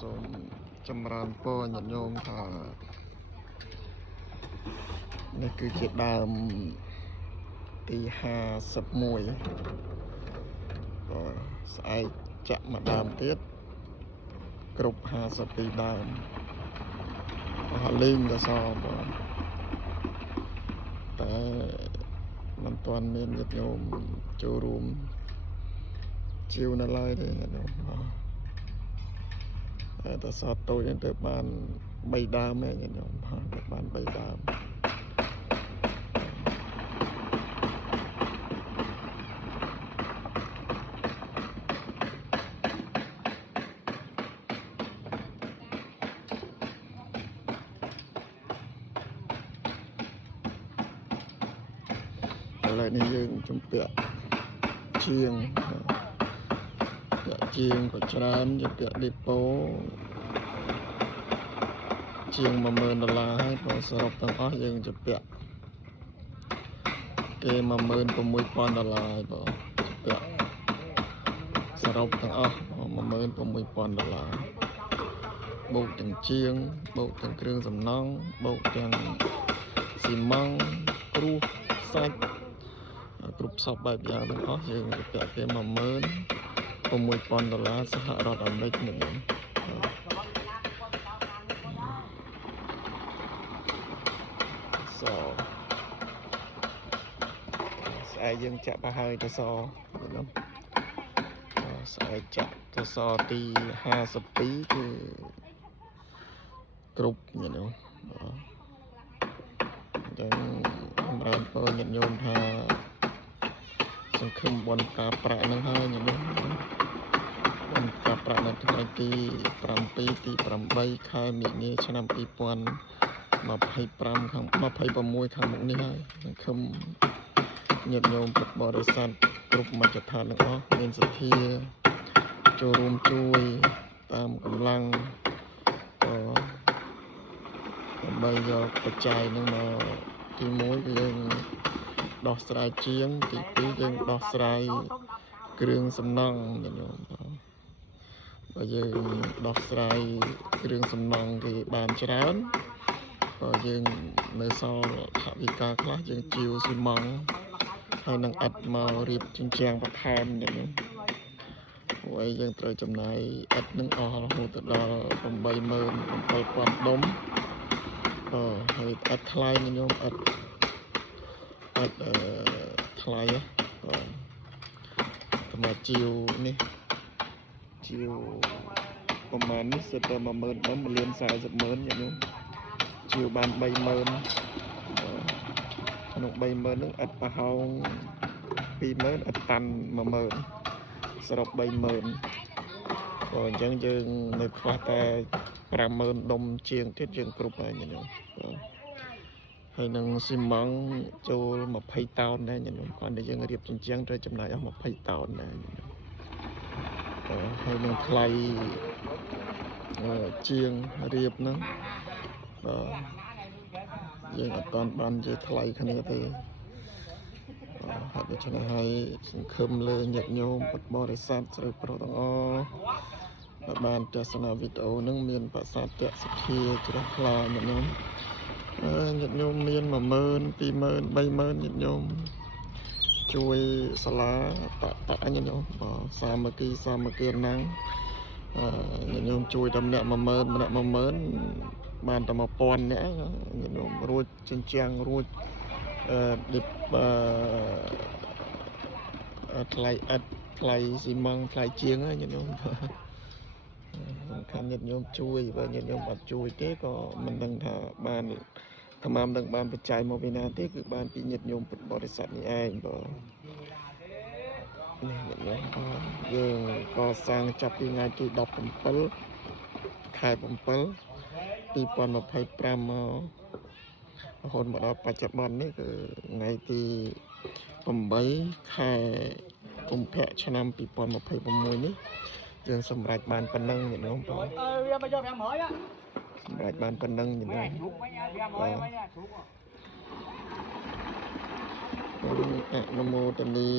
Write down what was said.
សូមចម្រើនពរញាតិញោមថានេះគឺជាដើមទី51ស្អែកចាក់មួយដើមទៀតគ្រប់52ដើមលេងទៅសបងតែមិនទាន់មានញាតិញោមចូលរួមជាវនៅឡើយទេញាតិញោមតែសតូចទៅបាន3ដើមទេញាតិញោមទៅបាន3ដើមឥឡូវនេះយើងជំពាក់ជាងក៏ច្រើនជំពាក់ឌីប៉ូជាង$10000ហើយព្រោះសរុបទាំងអស់យើងជំពាក់គេ$16000ហើយបងជំពាក់សរុបទាំងអស់$16000បូកទាំងជាងបូកទាំងគ្រឿងសំណង់បូកទាំងស៊ីម៉ង់គ្រួសសាច់គ្រប់សពបែបយ៉ាងទាំងអស់យើងជំពាក់គេ$16000សហរដ្ឋអាមេរិកនេះស្អែកយើងចាក់ប្រហើយទៅសស្អែកចាក់ទៅសទី52គឺគ្រប់ញាតិញោមអញ្ចឹងសម្រាប់ពរញាតិញោមថាសង្ឃឹមបនការប្រាក់នឹងហើយញាតិញោមបនការប្រាក់នៅថ្ងៃទី7ទី8ខែមិនិនាឆ្នាំ2025ខាង26ខាងមុខនេះហើយសង្ឃឹមញាតិញោមពុទ្ធបរិស័ទគ្រប់មជ្ឈដ្ឋានទាំងអស់មានសទ្ធាចូលរួមជួយតាមកម្លាំងដើម្បីយកបច្ច័យនឹងមកទី1គឺយើងដោះស្រាយជាងទី2យើងដោះស្រាយគ្រឿងសំណង់ញាតិញោមបើយើងដោះស្រាយគ្រឿងសំណង់គេបានច្រើនបើយើងនៅសល់ថវិកាខ្លះយើងជាវស៊ីម៉ង់ហើយនឹងឥដ្ឋមករៀបជញ្ជាំងបន្ថែមនេះព្រោះអីយើងត្រូវចំណាយឥដ្ឋនឹងអស់រហូតដល់87000ដុំហើយឥដ្ឋថ្លៃញោមឥដ្ឋថ្លៃតែមកជាវនេះជាវប្រហែលនេះសិតតែ10000ដុំ1,40,000ញោមជាវបាន30000ក្នុង30000ហ្នឹងឥដ្ឋប្រហោង20000ឥដ្ឋតាន់10000សរុប30000អញ្ចឹងយើងនៅខ្វះតែ50000ដុំជាងទៀតយើងគ្រប់ហើយញោមហើយនឹងស៊ីម៉ង់ចូល20តោនដែរញោមគាត់តែយើងរៀបជញ្ជាំងត្រូវចំណាយអស់20តោនដែរហើយនឹងថ្លៃជាងរៀបហ្នឹងយើងអត់ទាន់បាននិយាយថ្លៃគ្នាទេហើយដូច្នេះហើយសង្ឃឹមលើញាតិញោមពុទ្ធបរិស័ទស្រីប្រុសទាំងអស់ដែលបានទស្សនាវីដេអូហ្នឹងមានប្រសាទៈសទ្ធាជ្រះថ្លាញាតិញោមញាតិញោមមាន10000 20000 30000ញាតិញោមជួយសាលាតញាតិញោមសាមគ្គីណាំងញាតិញោមជួយតែម្នាក់10000ម្នាក់10000បានតែ1000នាក់ញាតិញោមរួចជញ្ជាំងរួចថ្លៃឥដ្ឋថ្លៃស៊ីម៉ង់ថ្លៃជាងញាតិញោមសំខាន់ញាតិញោមជួយបើញាតិញោមអត់ជួយទេក៏មិនដឹងថាបានតាមនឹងបានបច្ច័យមកពីណាទេគឺបានពីញាតិញោមពុទ្ធបរិស័ទនេះឯងនេះញាតិញោមយើងក៏សាងចាប់ពីថ្ងៃទី17ខែ7 2025មករហូតមកដល់បច្ចុប្បន្ននេះគឺថ្ងៃទី8ខែកុម្ភៈឆ្នាំ2026នេះយើងសម្រេចបានប៉ុណ្ណឹងញាតិញោមវាមកយក500សម្រេចបានប៉ុណ្ណឹងញាតិញោមអនុមោទនា